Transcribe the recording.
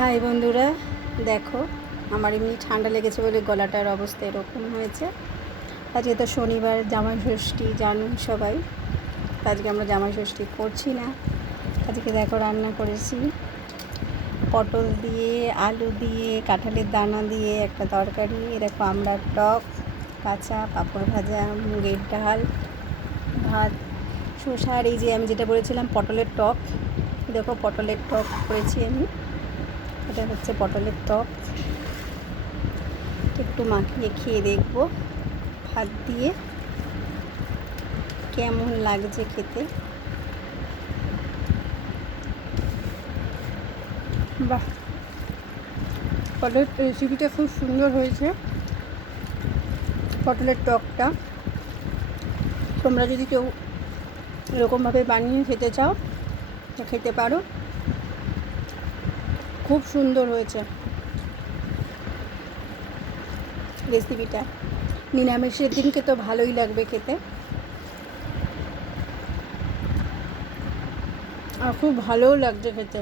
High বন্ধুরা, দেখো আমার এমনি ঠান্ডা লেগেছে বলে গলাটার অবস্থা এরকম হয়েছে। আজকে তো শনিবার, জামাই ষষ্ঠী জানুন সবাই। আজকে আমরা জামাই ষষ্ঠী করছি না। আজকে দেখো রান্না করেছি পটল দিয়ে, আলু দিয়ে, কাঁঠালের দানা দিয়ে একটা তরকারি। দেখো আমড়ার টক, কাঁচা পাঁপড় ভাজা, মুগের ডাল, ভাত, শসা, আর এই যে আমি যেটা বলেছিলাম পটলের টক। দেখো পটলের টক করেছি আমি। এটা হচ্ছে পটলের টক। একটু মাখিয়ে খেয়ে দেখবো ভাত দিয়ে কেমন লাগছে খেতে। বাহ, পটলের রেসিপিটা খুব সুন্দর হয়েছে। পটলের টকটা তোমরা যদি কেউ এরকমভাবে বানিয়ে খেতে চাও তা খেতে পারো, খুব সুন্দর হয়েছে রেসিপিটা। নিরামিষের দিনকে তো ভালোই লাগবে খেতে, আর খুব ভালোও লাগছে খেতে।